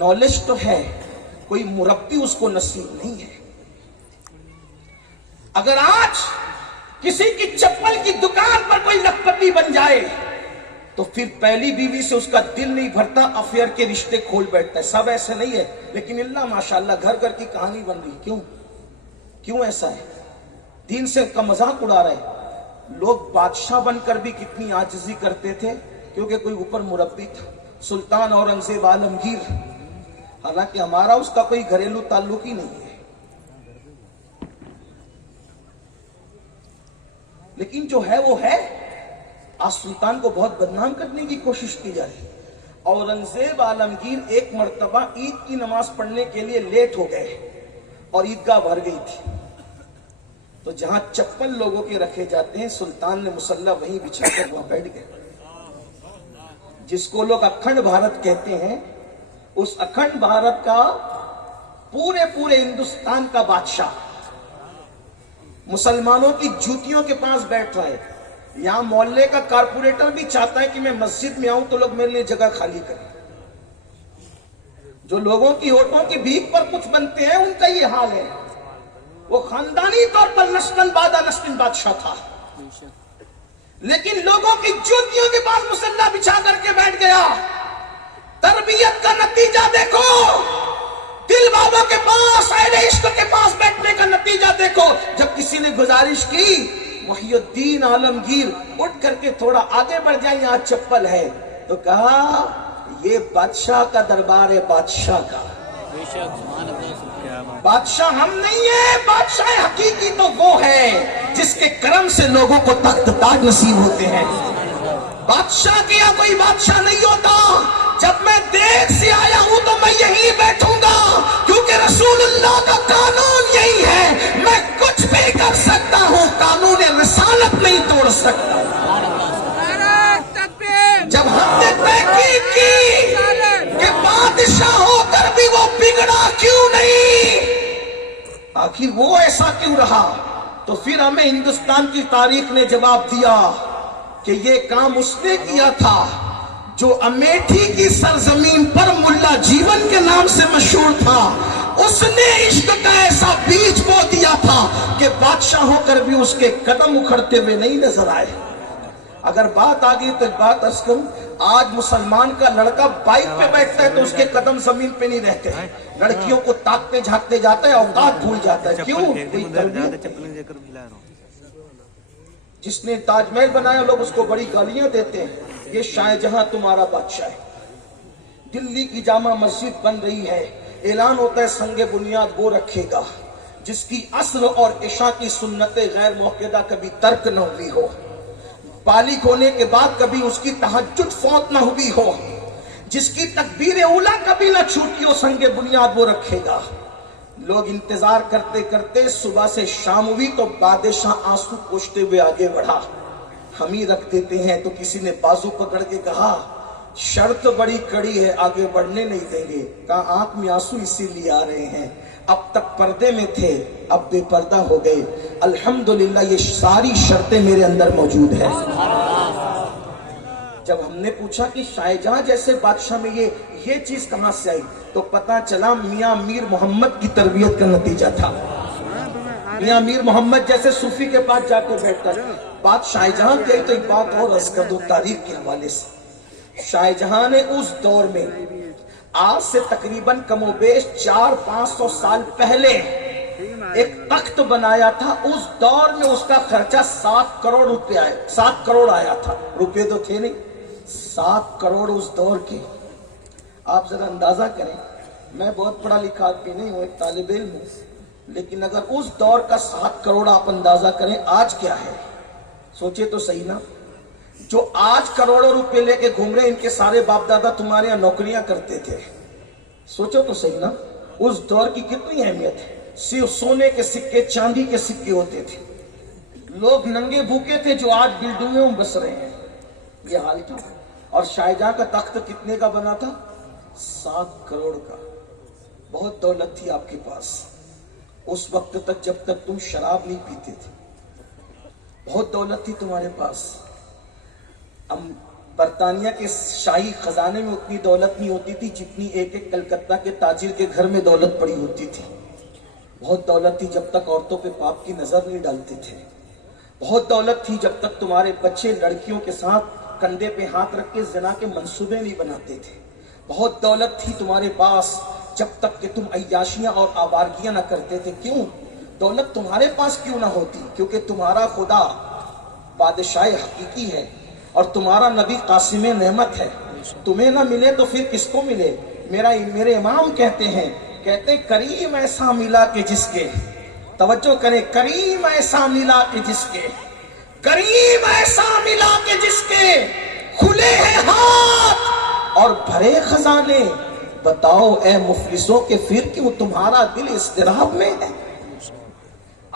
Knowledge तो है, कोई मुरब्बी उसको नसीब नहीं है। अगर आज किसी की चप्पल की दुकान पर कोई लखपति बन जाए तो फिर पहली बीवी से उसका दिल नहीं भरता, अफेयर के रिश्ते खोल बैठता है। सब ऐसे नहीं है, लेकिन इल्ला माशाल्लाह घर घर की कहानी बन रही। क्यों ऐसा है? दीन से का मजाक उड़ा रहे लोग। बादशाह बनकर भी कितनी आजिजी करते थे, क्योंकि कोई ऊपर मुरब्बी था। सुल्तान औरंगजेब आलमगीर, हालांकि हमारा उसका कोई घरेलू ताल्लुक ही नहीं है, लेकिन जो है वो है। आज सुल्तान को बहुत बदनाम करने की कोशिश की जा रही है। औरंगजेब आलमगीर एक मर्तबा ईद की नमाज पढ़ने के लिए लेट हो गए और ईदगाह भर गई थी। तो जहां चप्पल लोगों के रखे जाते हैं, सुल्तान ने मुसल्ला वहीं बिछाकर वहां बैठ गए। जिसको लोग अखंड भारत कहते हैं, उस अखंड भारत का पूरे हिंदुस्तान का बादशाह मुसलमानों की जूतियों के पास बैठ रहा है। यहां मोहल्ले का कारपोरेटर भी चाहता है कि मैं मस्जिद में आऊं तो लोग मेरे लिए जगह खाली करें। जो लोगों की होठों की भीख पर कुछ बनते हैं, उनका ये हाल है। वो खानदानी तौर पर नस्लन बादा नस्लिन बादशाह था, लेकिन लोगों की जूतियों के पास मुसल्ला बिछा करके बैठ गया। तरबियत का नतीजा देखो, दिल बाबा के पास, अहले इश्क के पास बैठने का नतीजा देखो। जब किसी ने गुजारिश की मुहियुद्दीन आलमगीर उठ करके थोड़ा आगे बढ़ जाए, यहां चप्पल है, तो कहा ये बादशाह का दरबार है, बादशाह का। बादशाह हम नहीं है, बादशाह हकीकी तो वो है जिसके करम से लोगों को तख्त ताज नसीब होते हैं। बादशाह के यहाँ कोई बादशाह नहीं होता। जब मैं देश से आया हूं तो मैं यहीं बैठूंगा, क्योंकि रसूलुल्लाह का कानून यही है। मैं कुछ भी कर सकता हूं, कानून रिसालत नहीं तोड़ सकता। जब हमने तहकीक की कि बादशाह होकर भी वो बिगड़ा क्यों नहीं, आखिर वो ऐसा क्यों रहा, तो फिर हमें हिंदुस्तान की तारीख ने जवाब दिया कि ये काम उसने किया था जो अमेठी की सरजमीन पर मुल्ला जीवन के नाम से मशहूर था। उसने इश्क का ऐसा बीज बो दिया था कि बादशाह होकर भी उसके कदम उखड़ते हुए नहीं नजर आए। अगर बात आ गई तो एक बात अर्ज करूं, आज मुसलमान का लड़का बाइक पे बैठता है तो उसके कदम जमीन पे नहीं रहते। लड़कियों को ताकते झांकते जाता है, औकात भूल जाता है। क्यों? जिसने ताजमहल बनाया लोग उसको बड़ी गालियां देते हैं, ये शाहजहां तुम्हारा बादशाह है। दिल्ली की जामा मस्जिद बन रही है, ऐलान होता है संगे बुनियाद वो रखेगा जिसकी असर और इशा की सुन्नतें गैर मौक़िदा कभी तर्क न हुई हो, बालिग होने के बाद कभी उसकी तहज्जुद फौत न हुई हो, जिसकी तकबीर उला कभी न छूटी हो, संगे बुनियाद वो रखेगा। लोग इंतजार करते करते सुबह से शाम हुई तो बादशाह आंसू पोंछते हुए आगे बढ़ा। हम ही रख देते हैं तो किसी ने बाजू पकड़ के कहा शर्त बड़ी कड़ी है, आगे बढ़ने नहीं देंगे। कहा आंख में आंसू इसीलिए आ रहे हैं, अब तक पर्दे में थे अब बेपर्दा हो गए। अल्हम्दुलिल्लाह ये सारी शर्तें मेरे अंदर मौजूद है। जब हमने पूछा कि शाहजहां जैसे बादशाह में ये चीज कहां से आई, तो पता चला मियां मीर मोहम्मद की तरबियत का नतीजा था। मियां मीर मोहम्मद जैसे सूफी के पास जाकर बैठता था। बात शाहजहां की आई तो एक बात और अर्ज कर दूं तारीख के हवाले से। शाहजहां ने उस दौर में आज से तकरीबन कमोबेश 400-500 साल पहले एक तख्त बनाया था। उस दौर में उसका खर्चा 7 करोड़ रुपए आया, 7 करोड़ आया था। रुपए तो थे नहीं, 7 करोड़ उस दौर के। आप जरा अंदाजा करें, मैं बहुत पढ़ा लिखा आदमी नहीं हूं, एक तालिब इल्म हूं, लेकिन अगर उस दौर का 7 करोड़ आप अंदाजा करें आज क्या है, सोचे तो सही ना। जो आज करोड़ों रुपए लेके घूम रहे, इनके सारे बाप दादा तुम्हारे यहां नौकरियां करते थे। सोचो तो सही ना, उस दौर की कितनी अहमियत है। सिर्फ सोने के सिक्के, चांदी के सिक्के होते थे। लोग नंगे भूखे थे जो आज बिल्डिंगों में बस रहे हैं, ये हाल था। और शाहजहां का तख्त कितने का बना था? 7 करोड़ का। बहुत दौलत थी आपके पास उस वक्त तक, जब तक तुम शराब नहीं पीते थे। बहुत दौलत थी तुम्हारे पास। برطانیہ کے شاہی خزانے میں اتنی دولت نہیں ہوتی تھی جتنی ایک ایک کلکتہ کے تاجر کے گھر میں دولت پڑی ہوتی تھی. بہت دولت تھی جب تک عورتوں پہ پاپ کی نظر نہیں ڈالتے تھے. بہت دولت تھی جب تک تمہارے بچے لڑکیوں کے ساتھ کندھے پہ ہاتھ رکھ کے زنا کے منصوبے نہیں بناتے تھے. بہت دولت تھی تمہارے پاس جب تک کہ تم عیاشیاں اور آوارگیاں نہ کرتے تھے. کیوں؟ دولت تمہارے پاس کیوں نہ ہوتی؟ کیونکہ تمہارا خدا بادشاہ حقیقی ہے اور تمہارا نبی قاسم نعمت ہے. تمہیں نہ ملے تو پھر کس کو ملے؟ میرے امام کہتے ہیں کریم ایسا ملا کہ جس کے، توجہ کریں، کریم ایسا ملا کہ جس کے، کریم ایسا ملا کہ جس کے کھلے ہیں ہاتھ اور بھرے خزانے. بتاؤ اے مفلسوں کہ پھر کیوں تمہارا دل اضطراب میں ہے؟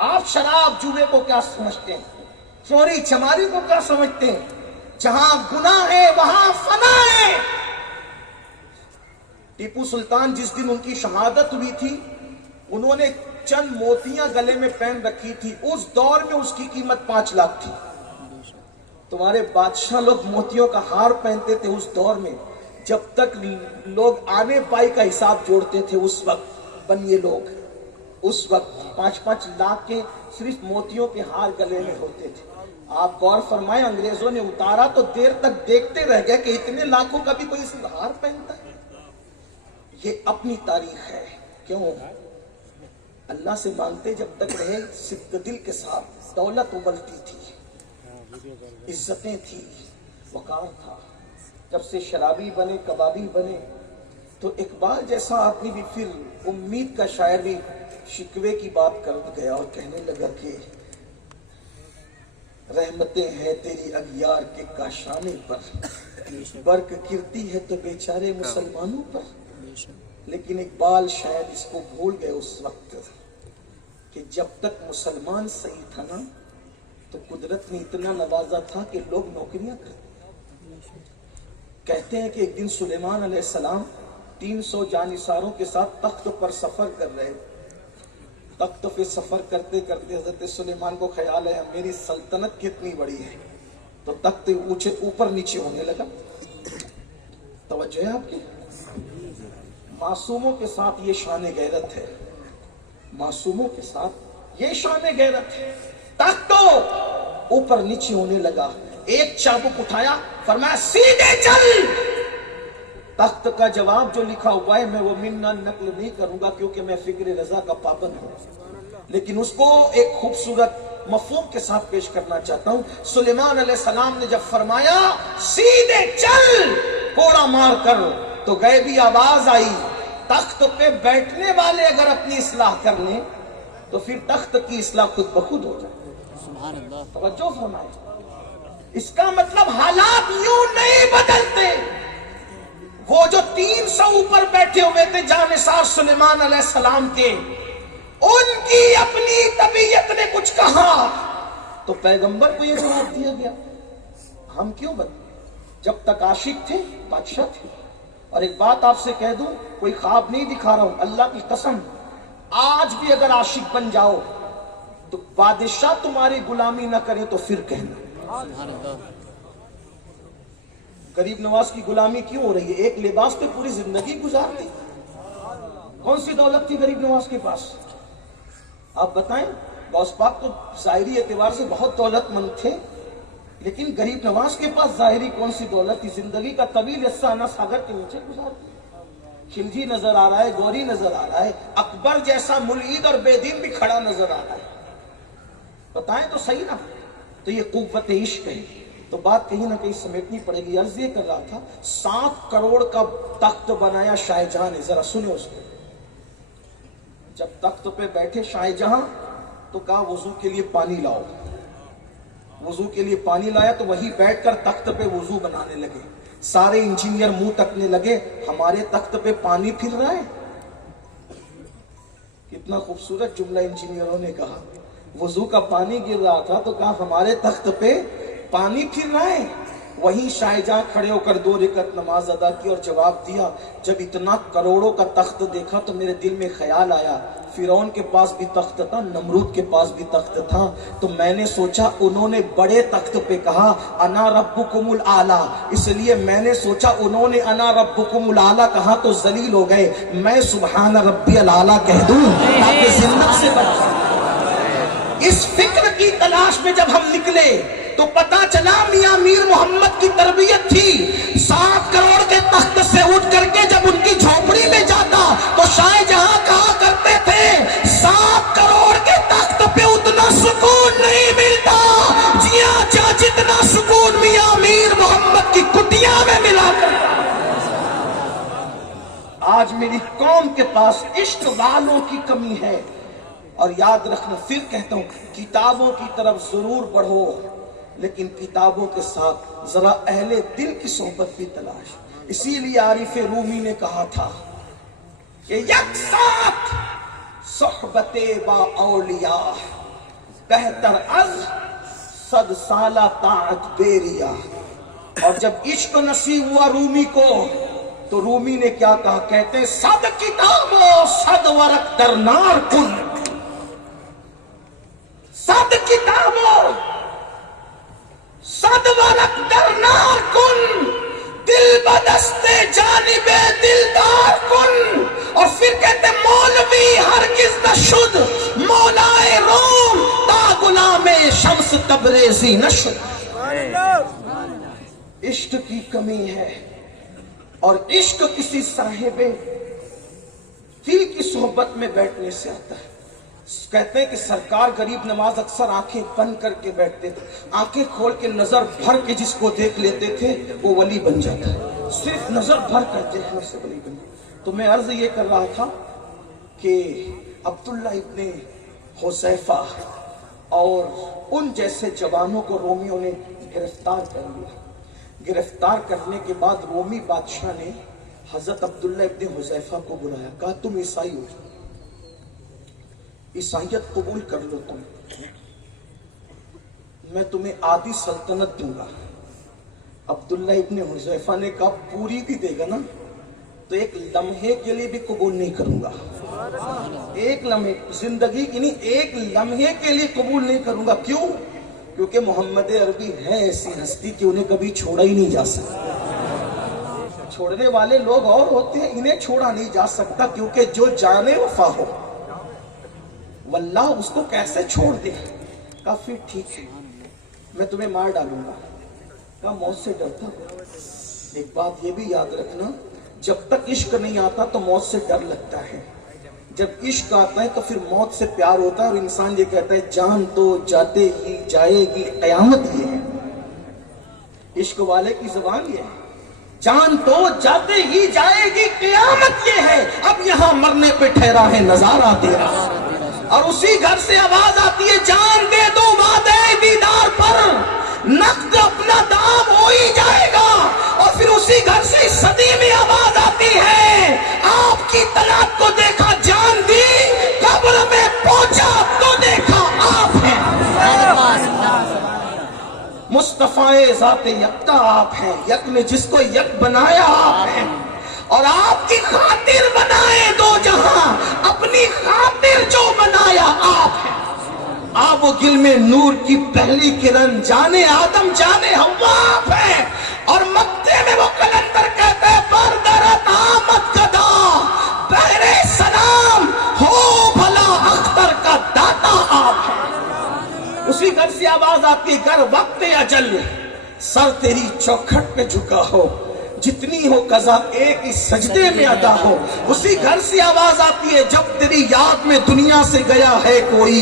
آپ شراب جوے کو کیا سمجھتے ہیں؟ چوری چماری کو کیا سمجھتے ہیں؟ جہاں گناہ ہے وہاں فنا ہے. ٹیپو سلطان جس دن ان کی شہادت ہوئی تھی، انہوں نے چند موتیاں گلے میں پہن رکھی تھی. اس دور میں اس کی قیمت 5 لاکھ تھی. تمہارے بادشاہ لوگ موتیوں کا ہار پہنتے تھے اس دور میں. جب تک لوگ آنے پائی کا حساب جوڑتے تھے اس وقت بنیے لوگ، اس وقت 5-5 لاکھ کے صرف موتیوں کے ہار گلے میں ہوتے تھے. آپ غور فرمائیں، انگریزوں نے اتارا تو دیر تک دیکھتے رہ گئے کہ اتنے لاکھوں کا بھی کوئی صرف ہار پہنتا ہے. یہ اپنی تاریخ ہے. کیوں؟ اللہ سے مانگتے جب تک رہے صدق دل کے ساتھ. دولت ابلتی تھی، عزتیں تھی، وقار تھا. جب سے شرابی بنے، کبابی بنے، تو اقبال جیسا آدمی بھی پھر امید کا شاعر بھی شکوے کی بات کر گیا اور کہنے لگا کہ رحمتیں ہیں تیری اغیار کے کاشانے پر، برق گرتی ہے تو بیچارے مسلمانوں پر. لیکن اقبال شاید اس کو بھول گئے اس وقت کہ جب تک مسلمان صحیح تھا نا تو قدرت نے اتنا نوازا تھا کہ لوگ نوکریاں کرتے. کہتے ہیں کہ ایک دن سلیمان علیہ السلام 300 جانثاروں کے ساتھ تخت پر سفر کر رہے. تخت پہ سفر کرتے کرتے حضرت سلیمان کو خیال ہے میری سلطنت کتنی بڑی ہے، تو تخت اوپر نیچے ہونے لگا. توجہ ہے آپ کی؟ معصوموں کے ساتھ یہ شان غیرت ہے. معصوموں کے ساتھ یہ شان غیرت ہے. تخت اوپر نیچے ہونے لگا. ایک چابک اٹھایا، فرمایا سیدھے چل. تخت کا جواب جو لکھا ہوا ہے میں وہ منا نقل نہیں کروں گا کیونکہ میں فکر رضا کا پابند ہوں، لیکن اس کو ایک خوبصورت مفہوم کے ساتھ پیش کرنا چاہتا ہوں. سلیمان علیہ السلام نے جب فرمایا سیدھے چل کوڑا مار کر، تو غیبی آواز آئی تخت پہ بیٹھنے والے اگر اپنی اصلاح کر لیں تو پھر تخت کی اصلاح خود بخود ہو جائے. سبحان اللہ. توجہ فرمائے. اس کا مطلب حالات یوں نہیں بدلتے. وہ جو 300 اوپر بیٹھے ہوئے تھے جانثار سلیمان علیہ السلام کے، ان کی اپنی طبیعت نے کچھ کہا تو پیغمبر کو یہ جواب دیا گیا ہم کیوں بدلے؟ جب تک عاشق تھے بادشاہ تھے. اور ایک بات آپ سے کہہ دوں، کوئی خواب نہیں دکھا رہا ہوں، اللہ کی قسم، آج بھی اگر عاشق بن جاؤ تو بادشاہ تمہاری غلامی نہ کرے تو پھر کہنا. غریب نواز کی غلامی کیوں ہو رہی ہے؟ ایک لباس پہ پوری زندگی گزار دی. کون سی دولت تھی غریب نواز کے پاس؟ آپ بتائیں. غوث پاک تو ظاہری اعتبار سے بہت دولت مند تھے، لیکن غریب نواز کے پاس ظاہری کون سی دولت تھی؟ زندگی کا طویل حصہ انا ساگر کے نیچے گزار دی. خلجی نظر آ رہا ہے، گوری نظر آ رہا ہے، اکبر جیسا ملعید اور بے دین بھی کھڑا نظر آ رہا ہے. بتائیں تو صحیح نا. تو یہ قوت عشق ہے. تو بات کہیں نہ کہیں سمیٹنی پڑے گی. عرض یہ کر رہا تھا 7 کروڑ کا تخت بنایا شاہ جہاں نے. ذرا سنیں اس کو. جب تخت پہ بیٹھے شاہ جہاں تو کہا وضو کے لیے پانی لاؤ. وضو کے لیے پانی لایا تو وہی بیٹھ کر تخت پہ وضو بنانے لگے. سارے انجینئر منہ تکنے لگے، ہمارے تخت پہ پانی پھر رہا ہے. کتنا خوبصورت جملہ انجینئروں نے کہا. وضو کا پانی گر رہا تھا تو کہا ہمارے تخت پہ پانی پھر رہا ہے. वहीं शाहजहां खड़े होकर 2 रकात नमाज अदा की और जवाब दिया, जब इतना करोड़ों का तख्त देखा तो मेरे दिल में ख्याल आया, फिरौन के पास भी तख्त था, नमरूद के पास भी तख्त था, तो मैंने सोचा उन्होंने बड़े तख्त पे कहा अना रब्बुकुमुल आला, इसलिए मैंने सोचा उन्होंने अना रब्बुकुमुल आला कहा तो जलील हो गए, मैं सुभान रब्बियल आला कह दूं ताकि जिल्लत से बच जाऊं। इस फिक्र की तलाश में जब हम निकले तो पता चला मियां मीर मोहम्मद की तरबियत थी। 7 करोड़ के तख्त से उठ करके जब उनकी झोपड़ी में जाता तो शाहजहां कहा करते थे 7 करोड़ के तख्त पे उतना सुकून नहीं मिलता जितना सुकून मियां मीर मोहम्मद की कुटिया में मिला करता। आज मेरी कौम के पास इश्क वालों की कमी है। और याद रखना, फिर कहता हूं, किताबों की तरफ जरूर बढ़ो, लेकिन किताबों के साथ जरा अहले दिल की सोहबत भी तलाश। इसीलिए आरिफ रूमी ने कहा था कि यक साथ सोहबते बा औलिया बेहतर अज 100 साला ताअत बेरिया। और जब इश्क नसीब हुआ रूमी को तो रूमी ने क्या कहा, कहते हैं 100 किताबों 100 वरक दरनार कुन, 100 किताबों 100 वरक दरनार कुन, दिल बदस्ते जानिबे दिलदार कुन। और फिर कहते मौलवी हरगिज न शुद मौलाए रोम ता गुलामे शम्स तबरेजी न शुद। इश्क की कमी है और इश्क किसी साहिबे दिल की सोहबत में बैठने से आता है। कहते हैं कि सरकार गरीब नवाज अक्सर आंखें बंद करके बैठते थे, आंखें खोल के नजर भर के जिसको देख लेते थे वो वली बन जाता है। सिर्फ नजर भर कर देखने से वली बन जाता। तो मैं अर्ज ये कर रहा था कि अब्दुल्ला इब्ने हुज़ैफा और उन जैसे जवानों को रोमियों ने गिरफ्तार कर लिया। गिरफ्तार करने के बाद रोमी बादशाह ने हजरत अब्दुल्ला इब्ने हुज़ैफा को बुलाया, कहा तुम ईसाई हो, ईसाइयत कबूल कर लो, मैं तुम्हें आधी सल्तनत दूंगा। अब्दुल्ला इब्ने हुज़ैफा ने कहा पूरी भी देगा ना तो एक लम्हे के लिए भी कबूल नहीं करूंगा, एक लम्हे, जिंदगी की नहीं, एक लम्हे के लिए कबूल नहीं करूंगा। क्यों? क्योंकि मोहम्मद अरबी है ऐसी हस्ती कि उन्हें कभी छोड़ा ही नहीं जा सकता। छोड़ने वाले लोग और होते हैं, इन्हें छोड़ा नहीं जा सकता, क्योंकि जो जाने वफा हो वल्लाह उसको कैसे छोड़ दे। कहा फिर ठीक है, मैं तुम्हें मार डालूंगा। कहा मौत से डरता हूं। एक बात ये भी याद रखना, जब तक इश्क नहीं आता तो मौत से डर लगता है, जब इश्क आता है तो फिर मौत से प्यार होता है और इंसान ये कहता है जान तो जाते ही जाएगी कयामत ये है। इश्क वाले की जुबान ये है, जान तो जाते ही जाएगी कयामत ये है। अब यहाँ मरने पे ठहरा है नजारा तेरा। और उसी घर से आवाज आती है जान दे दो वादे दीदार पर, नक़्द अपना दाम हो ही जाएगा। और फिर उसी घर से सदी में आवाज आती है आपकी तलाक को देखा जान दी, कब्र में पहुंचा तो देखा आप हैं। मुस्तफाए ज़ाते यक्ता आप हैं, यक ने जिसको यक बनाया आप हैं। और आपकी खातिर बनाए दो जहां, अपनी खातिर जो बनाया आप हैं। आप वो गिल में नूर की पहली किरण, जाने आदम जाने हव्वा आप हैं। और मक्ते में वो कलंदर कहते हैं बरदरत आमद कदा बहरे सलाम हो भला अख्तर का दाता आप हैं। उसी घर से आवाज आती है कर वक्त अजल सर तेरी चौखट पे झुका हो, जितनी हो कज़ा एक ही सजदे में अदा हो। उसी घर से आवाज आती है जब तेरी याद में दुनिया से गया है कोई,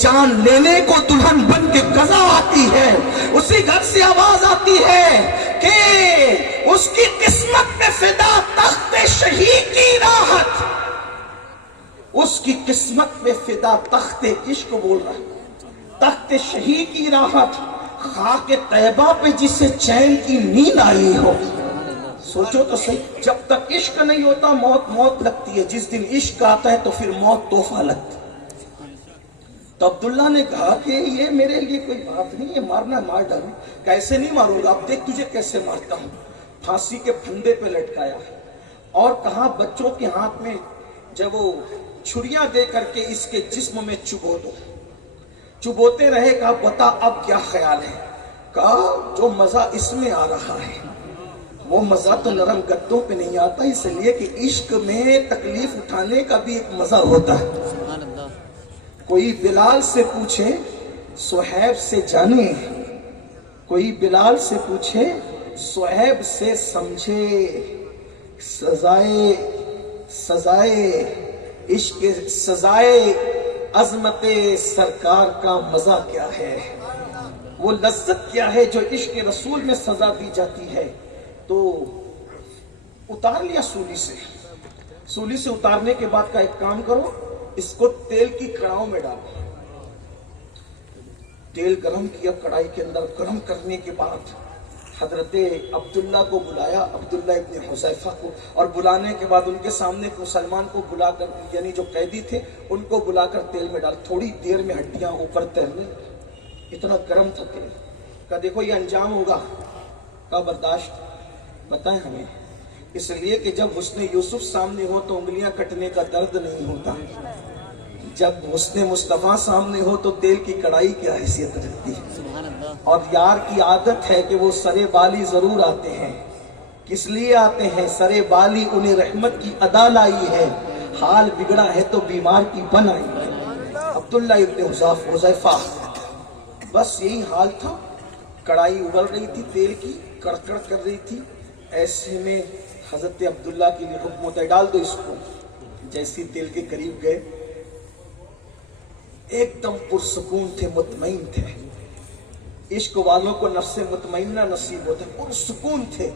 जान लेने को दुल्हन बन के कज़ा आती है। उसी घर से आवाज आती है कि उसकी किस्मत में फिदा तख्ते शही की राहत, उसकी किस्मत में फिदा तख्ते इश्क बोल रहा है, तख्ते शही की राहत, खाके तैबा पे जिसे चैन की नींद आई हो। सोचो तो सही, जब तक इश्क नहीं होता मौत मौत लगती है, जिस दिन इश्क आता है तो फिर मौत तोहफा लगती है। تو عبداللہ نے کہا کہ یہ میرے لیے کوئی بات نہیں ہے، مارنا مار ڈالوں۔ کیسے نہیں ماروں گا، اب دیکھ تجھے کیسے مارتا ہوں۔ پھانسی کے پھندے پہ لٹکایا اور کہا بچوں کے ہاتھ میں جب وہ چھریاں دے کر کے اس کے جسم میں چبو دو۔ چبوتے رہے، کہا بتا اب کیا خیال ہے؟ کہا جو مزہ اس میں آ رہا ہے وہ مزہ تو نرم گدوں پہ نہیں آتا، اس لیے کہ عشق میں تکلیف اٹھانے کا بھی ایک مزہ ہوتا ہے۔ کوئی بلال سے پوچھے صہیب سے جانے، کوئی بلال سے پوچھے صہیب سے سمجھے، سزائے عشق، سزائے عظمت سرکار کا مزہ کیا ہے، وہ لذت کیا ہے جو عشق رسول میں سزا دی جاتی ہے۔ تو اتار لیا سولی سے اتارنے کے بعد کا ایک کام کرو، اس کو تیل کی کڑاہوں میں ڈالو۔ تیل گرم کیا کڑائی کے اندر، گرم کرنے کے بعد حضرت عبداللہ کو بلایا، عبداللہ ابن حذیفہ کو، اور بلانے کے بعد ان کے سامنے ایک مسلمان کو بلا کر، یعنی جو قیدی تھے ان کو بلا کر تیل میں ڈال، تھوڑی دیر میں ہڈیاں اوپر تیرنے، اتنا گرم تھا تیل۔ کہا دیکھو یہ انجام ہوگا، کا برداشت بتائیں ہمیں، اس لیے کہ جب حسن یوسف سامنے ہو تو انگلیاں کٹنے کا درد نہیں ہوتا، جب حسن مصطفیٰ سامنے ہو تو تیل کی کڑائی کیا حیثیت رکھتی ہے۔ اور یار کی عادت ہے کہ وہ سرے بالی ضرور آتے ہیں، کس لیے آتے ہیں؟ سرے بالی انہیں رحمت کی ادا لائی ہے، حال بگڑا ہے تو بیمار کی بن آئی ہے۔ عبداللہ ابن حذیفہ، بس یہی حال تھا، کڑائی ابل رہی تھی، تیل کی کڑکڑ کر رہی تھی، ایسے میں حضرت عبداللہ کے لیے حکم ہوتا ہے ڈال دو اس کو۔ جیسی تیل کے قریب گئے، ایک دم پرسکون تھے، مطمئن تھے۔ عشق والوں کو نفس مطمئنہ نصیب ہوتا ہے، پرسکون تھے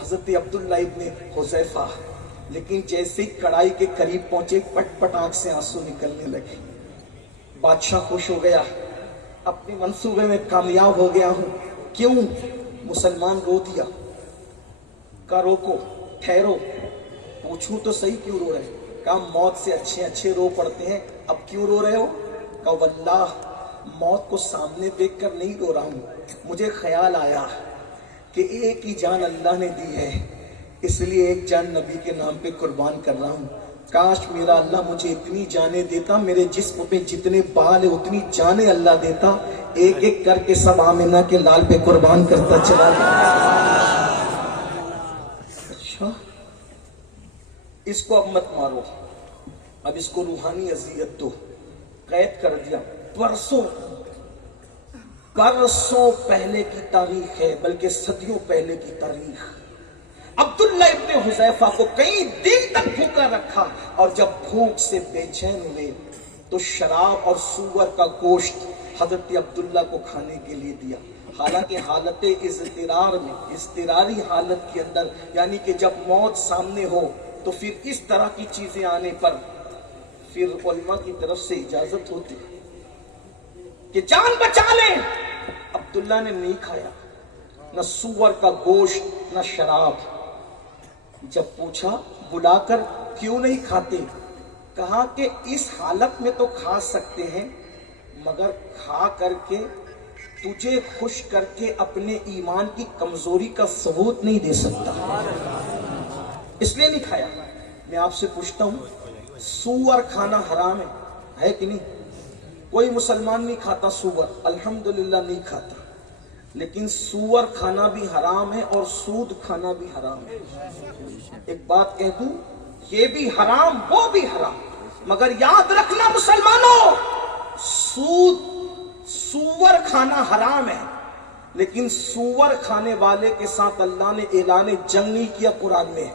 حضرت عبداللہ ابن حذیفہ، لیکن جیسے ہی کڑائی کے قریب پہنچے پٹ پٹ آنکھ سے آنسو نکلنے لگے۔ بادشاہ خوش ہو گیا، اپنے منصوبے میں کامیاب ہو گیا ہوں۔ کیوں؟ مسلمان رو دیا۔ کہا روکو، ٹھہرو، پوچھوں تو صحیح کیوں رو رہے؟ کہا موت سے اچھے رو پڑتے ہیں، اب کیوں رو رہے ہو؟ کہا واللہ موت کو سامنے دیکھ کر نہیں رو رہا ہوں، مجھے خیال آیا کہ ایک ہی جان اللہ نے دی ہے، اس لیے ایک جان نبی کے نام پہ قربان کر رہا ہوں۔ کاش میرا اللہ مجھے اتنی جانیں دیتا، میرے جسم پہ جتنے بال ہیں اتنی جانیں اللہ دیتا، ایک ایک کر کے سب آمنہ کے لال پہ قربان کرتا چلا گیا۔ اچھا اس کو اب مت مارو، اب اس کو روحانی اذیت دو۔ قید کر دیا۔ برسوں پہلے کی تاریخ ہے، بلکہ صدیوں پہلے کی تاریخ۔ عبداللہ ابن حذیفہ کو کئی دن تک بھوکا رکھا، اور جب بھوک سے بے چین ہوئے تو شراب اور سور کا گوشت حضرت عبداللہ کو کھانے کے لیے دیا۔ حالانکہ حالت اضطرار میں، اضطراری حالت کے اندر، یعنی کہ جب موت سامنے ہو تو پھر اس طرح کی چیزیں آنے پر پھر علماء کی طرف سے اجازت ہوتی کہ جان بچا لیں۔ عبداللہ نے نہیں کھایا نہ سور کا گوشت نہ شراب۔ جب پوچھا بلا کر کیوں نہیں کھاتے، کہا کہ اس حالت میں تو کھا سکتے ہیں، مگر کھا کر کے تجھے خوش کر کے اپنے ایمان کی کمزوری کا ثبوت نہیں دے سکتا، اس لیے نہیں کھایا۔ میں آپ سے پوچھتا ہوں، سور کھانا حرام ہے کہ نہیں؟ کوئی مسلمان نہیں کھاتا سور، الحمدللہ نہیں کھاتا، لیکن سور کھانا بھی حرام ہے اور سود کھانا بھی حرام ہے۔ ایک بات کہہ دوں، یہ بھی حرام وہ بھی حرام، مگر یاد رکھنا مسلمانوں، سور کھانا حرام ہے، لیکن سور کھانے والے کے ساتھ اللہ نے اعلان جنگ نہیں کیا۔ قرآن میں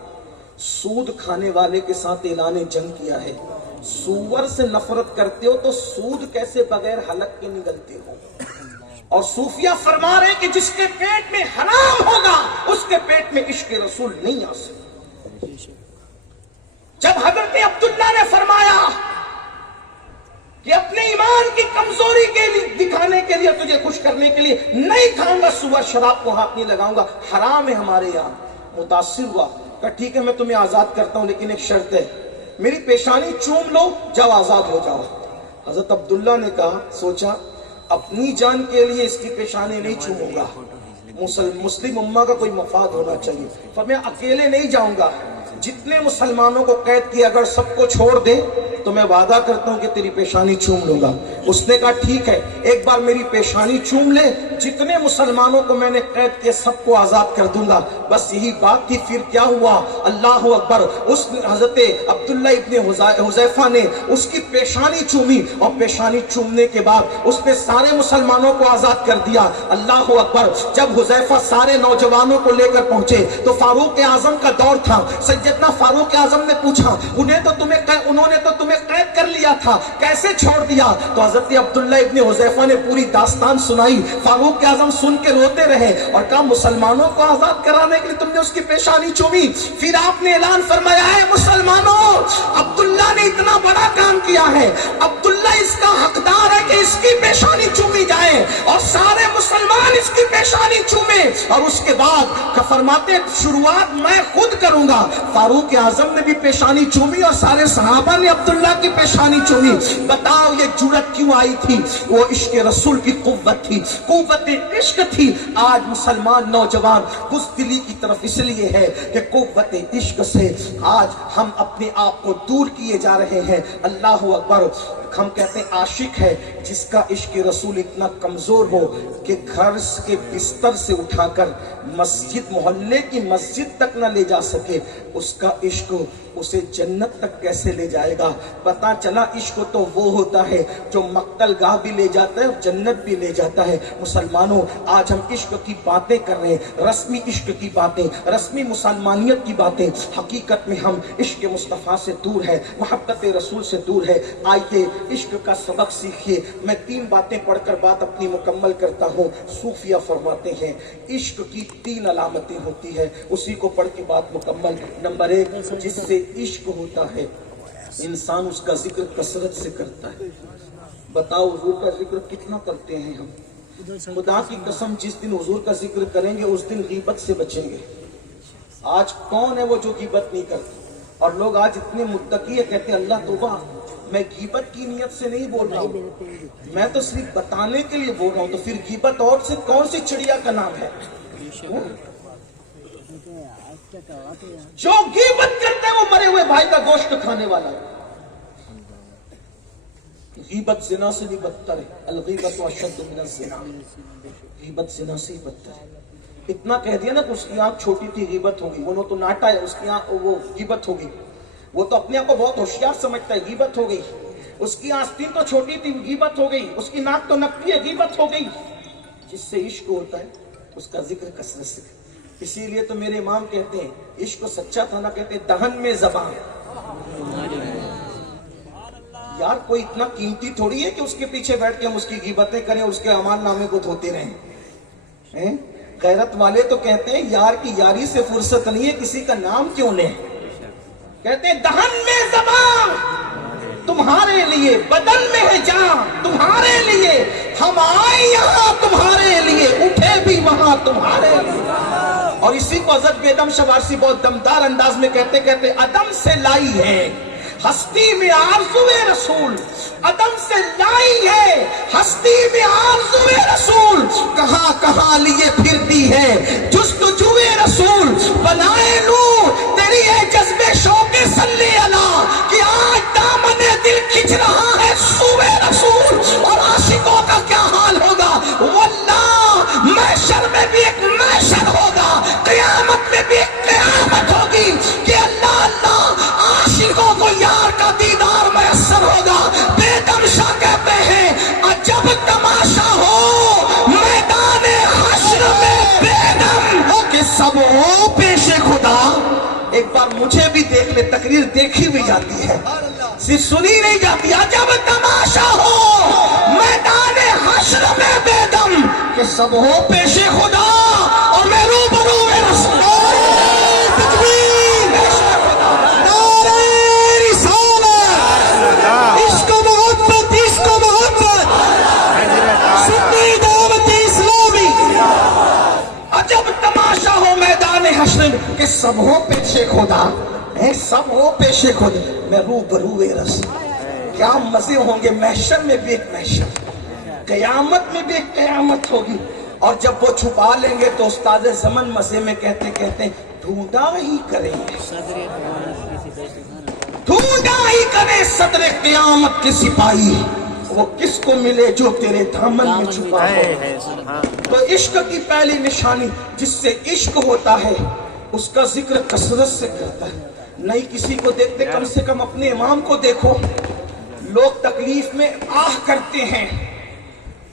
سود کھانے والے کے ساتھ اعلان جنگ کیا ہے۔ سور سے نفرت کرتے ہو تو سود کیسے بغیر حلق کے نگلتے ہو؟ اور صوفیہ فرما رہے ہیں کہ جس کے پیٹ میں حرام ہوگا اس کے پیٹ میں عشق رسول نہیں آ سکتا۔ جب حضرت عبداللہ نے فرمایا کہ اپنے ایمان کی کمزوری کے لیے دکھانے کے لیے، تجھے خوش کرنے کے لیے نہیں کھاؤں گا سور، شراب کو ہاتھ نہیں لگاؤں گا، حرام ہے ہمارے یہاں، متاثر ہوا۔ کہا ٹھیک ہے میں تمہیں آزاد کرتا ہوں، لیکن ایک شرط ہے، میری پیشانی چوم لو، جاؤ آزاد ہو جاؤ۔ हजरत अब्दुल्ला ने कहा, सोचा अपनी जान के लिए इसकी पेशानी नहीं चूमूंगा, मुस्लिम उम्मा का कोई मफाद होना चाहिए, पर मैं अकेले नहीं जाऊंगा, जितने मुसलमानों को कैद किया अगर सबको छोड़ दे तो मैं वादा करता हूं कि तेरी पेशानी चूम लूंगा। उसने कहा ठीक है, एक बार मेरी पेशानी चूम ले, जितने मुसलमानों को मैंने कैद किया सबको आजाद कर दूंगा। बस यही बात थी। फिर क्या हुआ, अल्लाह अकबर, उस हजरत अब्दुल्ला इब्ने हुज़ैफा ने उसकी पेशानी चूमी और पेशानी चूमने के बाद उसने सारे मुसलमानों को आजाद कर दिया। अल्लाह अकबर। जब हुज़ैफा सारे नौजवानों को लेकर पहुंचे तो फारूक आजम का दौर था। सैयदना फारूक आजम ने पूछा, उन्होंने तो तुम्हें कैद कर लिया था, कैसे छोड़ दिया? तो हजरत अब्दुल्ला इब्ने हुज़ैफा ने पूरी दास्तान सुनाई। फारूक आजम सुन के रोते रहे और कहा, मुसलमानों को आजाद कराने के लिए तुमने उसकी पेशानी चूमी। फिर आपने ऐलान फरमाया है, मुसलमानों, अब्दुल्ला ने इतना बड़ा काम किया है, अब्दुल्ला इसका हकदार है कि इसकी पेशानी चूमी जाए और सारे मुसलमान इसकी पेशानी चूमे। और उसके बाद फरमाते, शुरुआत मैं खुद करूंगा। फारूक आजम ने भी पेशानी चूमी और सारे सहाबा ने अब्दुल्ला की पेशानी चूमी। बताओ ये जुर्रत क्यों आई थी? वो इश्क रसूल की कुव्वत थी, कुव्वत इश्क थी। आज मुसलमान नौजवान बुज़दिली की तरफ इसलिए है कि कुव्वत इश्क से आज हम अपने आप को दूर किए जा रहे हैं। अल्लाह अकबर। हम कहते हैं आशिक है जिसका इश्क रसूल इतना कमजोर हो कि घर के बिस्तर से उठाकर मस्जिद, मोहल्ले की मस्जिद तक न ले जा सके, उसका इश्क उसे जन्नत तक कैसे ले जाएगा? पता चला इश्क तो वो होता है जो मक्तल गाह भी ले जाता है और जन्नत भी ले जाता है। मुसलमानों, आज हम इश्क की बातें कर रहे हैं, रस्मी इश्क की बातें, रस्मी मुसलमानियत की बातें। हकीकत में हम इश्क मुस्तफ़ा से दूर है, मोहब्बत रसूल से दूर है। आइए इश्क का सबक सीखिए। मैं 3 बातें पढ़कर बात अपनी मुकम्मल करता हूँ। सूफिया फरमाते हैं इश्क की 3 अलामतें होती है, उसी को पढ़ के बात मुकम्मल। नंबर 1, जिससे इश्क होता है इंसान उसका जिक्र कसरत से करता है। बताओ हुजूर का जिक्र कितना करते हैं हम? खुदा की कसम, जिस दिन हुजूर का जिक्र करेंगे उस दिन गीबत से बचेंगे। आज कौन है वो जो गीबत नहीं करता? और लोग आज इतने मुत्तकी है, कहते हैं अल्लाह तौबा, मैं गीबत की नियत से नहीं बोल रहा हूँ, मैं तो सिर्फ बताने के लिए बोल रहा हूँ। तो फिर गीबत और से कौन सी चिड़िया का नाम है? जो गीबत करते हैं वो मरे हुए भाई का गोश्त खाने वाला है। गीबत जिना से भी बदतर है। अलगीबत अशद्दु मिनज़ ज़िना, गीबत जिना से ही बदतर है। इतना कह दिया ना कि उसकी आंख छोटी थी गीबत होगी, वो तो नाटा है, उसकी आंख वो गीबत होगी। वो तो अपने आप को बहुत होशियार समझता है, गीबत हो गई। उसकी आस्तीन तो छोटी थी, गीबत हो गई। उसकी नाक तो नकली है, गीबत हो गई। जिससे इश्क होता है उसका जिक्र कसरत से। इसीलिए तो मेरे इमाम कहते हैं इश्क सच्चा था ना, कहते दहन में ज़बान। यार कोई इतना कीमती थोड़ी है कि उसके पीछे बैठ के हम उसकी गीबतें करें, उसके अमान नामे को धोते रहें। गैरत वाले तो कहते हैं यार की यारी से फुर्सत नहीं है, किसी का नाम क्यों लें? कहते हैं दहन में ज़बान तुम्हारे लिए, बदन में है जान तुम्हारे लिए, हम आए यहाँ तुम्हारे लिए, उठे भी वहां तुम्हारे लिए। और इसी को हज़रत बेदम शवारसी बहुत दमदार अंदाज में कहते कहते अदम से लाई है हस्ती में आरज़ुए रसूल, अदम से लाई है हस्ती में आरज़ुए रसूल, कहां कहां लिए फिरती है जुस्तजुए रसूल। बनाए नूर तेरी है जज्बे शौक़े सल्ले अला, कि आज दामने दिल खिंच रहा है सुए रसूल। और आशिकों का क्या हाल होगा? वल्लाह महशर में भी एक महशर होगा, क़यामत में भी एक क़यामत होगी कि अल्लाह अल्लाह आशिकों को यार का दीदार मैसर होगा। बेदम शाह कहते हैं अजब तमाशा हो मैदाने हश्र में बेदम हो कि सब हो पेशे खुदा। एक बार मुझे भी देख ले, तकरीर देखी भी जाती है, सिर्फ सुनी नहीं जाती। अजब तमाशा हो मैदाने हश्र में बेदम कि सब हो पेशे खुदा और मैं रूबरू रसूल। कि सब हो पेशे खुदा है, सब हो पेशे खुद, मैं रूबरू रसूल। क्या मजे होंगे, महशर में भी एक महशर, कयामत में भी एक कयामत होगी। और जब वो छुपा लेंगे तो उस्ताद ज़मन मजे में कहते कहते ढूंढा ही करेंगे, ढूंढा ही करे सदरे क़यामत के सिपाही, वो किसको मिले जो तेरे दामन में छुपा हो। तो इश्क की पहली निशानी जिससे इश्क होता है उसका जिक्र कसरत से करता है। नहीं किसी को देखते, कम से कम अपने इमाम को देखो। लोग तकलीफ में आह करते हैं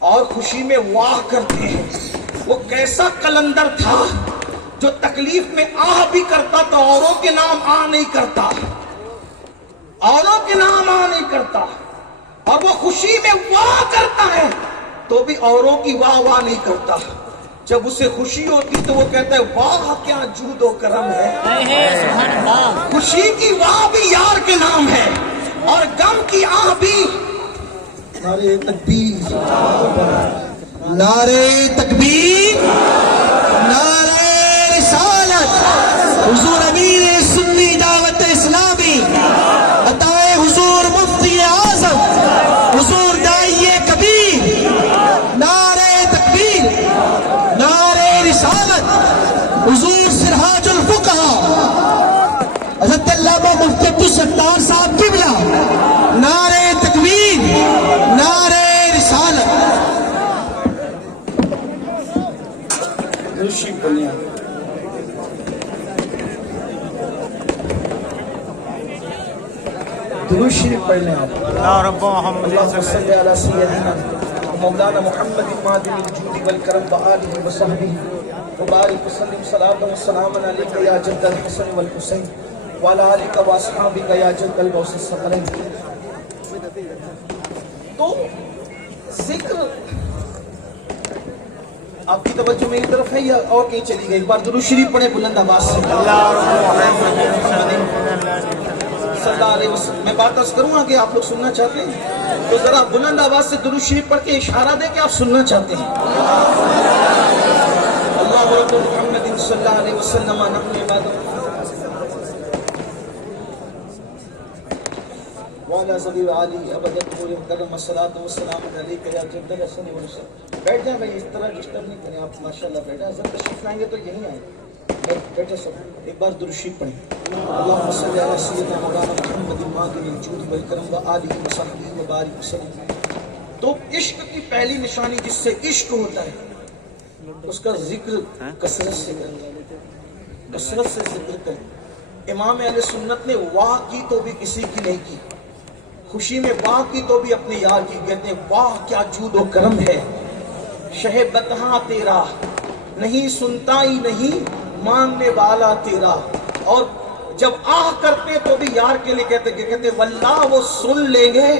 और खुशी में वाह करते हैं। वो कैसा कलंदर था जो तकलीफ में आह भी करता तो औरों के नाम आ नहीं करता, औरों के नाम आ नहीं करता, और वो खुशी में वाह करता है तो भी औरों की वाह वाह नहीं करता। जब उसे खुशी होती तो वो कहता है वाह क्या जूदो करम है। खुशी की वाह भी यार के नाम है और गम की आह भी। नारे तकबीर, नारे तकबीर, नारे रिसालत, हुजूर अमीर सुन्नी दावत इस्लामी, अताए हुजूर मुफ्ती आज़म, हुजूर दाइये कबीर, नारे तकबीर, नारे रिसालत, हुजूर सिरहाजुल फुक़हा हज़रत अल्लामा मुफ्ती अब्दुल सत्तार साहब क़िबला, नारे तकबीर, नारे रिसालत। दुरूद शरीफ पढ़ लें आप। अल्लाहुम्मा सल्ली अला सय्यदिना मौलाना मुहम्मद मादिल जूदी वल करम व आलिहि व सहबिहि व बारिक व सल्लिम सलातन व सलामन अलैका या जद्दल हसन वल हुसैन व अला आलिका व अस्हाबिका या जद्दल गौस सकलैन। तो जिक्र आपकी तवज्जो मेरी तरफ है या और कहीं चली गई? एक बार दुरूद शरीफ पढ़े बुलंद आवाज से। मैं बात अर्ज करूंगा कि आप लोग सुनना चाहते हैं तो जरा बुलंद आवाज से दुरूद शरीफ पढ़ के इशारा दे कि आप सुनना चाहते हैं। अल्लाह मुहम्मद सल्लल्लाहु अलैहि वसल्लम नहनु इबादत वाला सभी वाली अबदत पूरे मुकद्दम सलातो व सलाम अलैका या जद्दल हसन वल हुसैन। बैठ जाए भाई, इस तरह डिस्टर्ब नहीं करें आप, माशाल्लाह बैठा। जब तशरीफ लाएंगे तो यहीं आए, बैठे सब। एक बार दुरूद शरीफ पढ़ें। अल्लाहुम्मा सल्ली अला सय्यदिना मौलाना मुहम्मद मादिल जूद वल करम व आलिहि व सहबिहि व बारिक वसल्लम। तो इश्क की पहली निशानी जिससे इश्क होता है उसका जिक्र कसरत से करें, कसरत से जिक्र करें। इमाम अहले सुन्नत ने वाह की तो भी किसी की नहीं की, खुशी में वाह की तो भी अपने यार की। कहते हैं वाह क्या जूदो करम है, शहे बतहा तेरा, नहीं सुनता ही नहीं मांगने वाला तेरा। और जब आह करते तो भी यार के लिए कहते वल्लाह वो सुन लेंगे,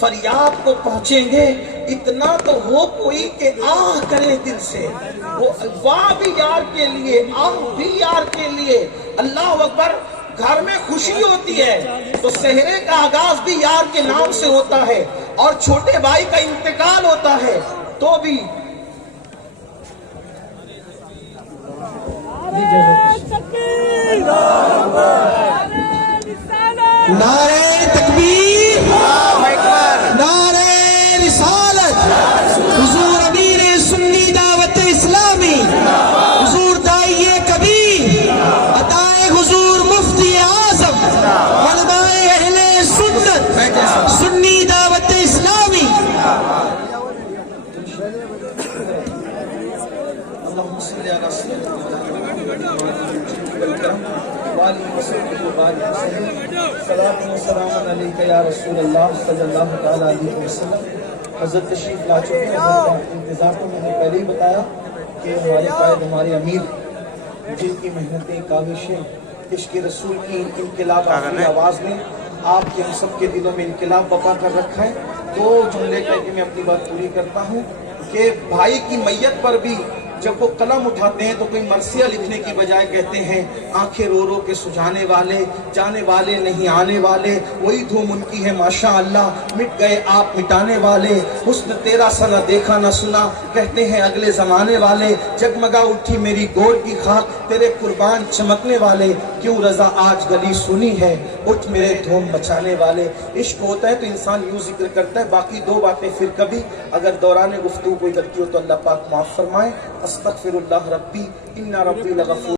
फरियाद को पहुंचेंगे। इतना तो हो कोई कि आह करे दिल से। वो वाह भी यार के लिए, आह भी यार के लिए। अल्लाह अकबर। घर में खुशी होती है तो सहरे का आगाज भी यार के नाम से होता है, और छोटे भाई का इंतकाल होता है तो भी नारे तकबीर, नारे रिसालत, हुजूर अमीर सुन्नी दावत इस्लामी, हुजूर दाइये कबीर, अताए हुजूर मुफ्ती आज़म, उलमाए अहले सुन्नत सुन्नी दावत इस्लामी। अल्लाहुम्मा सल्ली अला सय्यदिना वाली वसल्लम बारिक वसल्लम सलातु व सलाम अलैका या रसूल अल्लाह सल्लल्लाहु तआला अलैहि वसल्लम। हज़रत तशरीफ ला चुके हैं। इंतज़ार तो मैंने पहले ही बताया कि हमारे कायद, हमारे अमीर, जिनकी मेहनतें, काविशें इश्क़ रसूल की इनक़िलाब आखिरी आवाज़ में आपके हम सब के दिलों में इनक़िलाब बपा कर रखा है। दो जुमले कह के मैं अपनी बात पूरी करता हूँ कि भाई की मैयत पर भी جب وہ قلم اٹھاتے ہیں تو کوئی مرثیہ لکھنے کی بجائے کہتے ہیں آنکھیں رو رو کے سجھانے والے، جانے والے نہیں آنے والے، وہی دھوم ان کی ہے ماشاءاللہ، مٹ گئے آپ مٹانے والے، حسن تیرا سا نہ دیکھا نہ سنا، کہتے ہیں اگلے زمانے والے، جگمگا اٹھی میری گود کی خاک، تیرے قربان چمکنے والے، کیوں رضا آج گلی سنی ہے، اٹھ میرے دھوم بچانے والے۔ عشق ہوتا ہے تو انسان یوں ذکر کرتا ہے، باقی دو باتیں پھر کبھی اگر دوران گفتگو کوئی غلطی ہو تو اللہ پاک معاف فرمائے۔ استغفر اللہ ربی ان ربی لغفور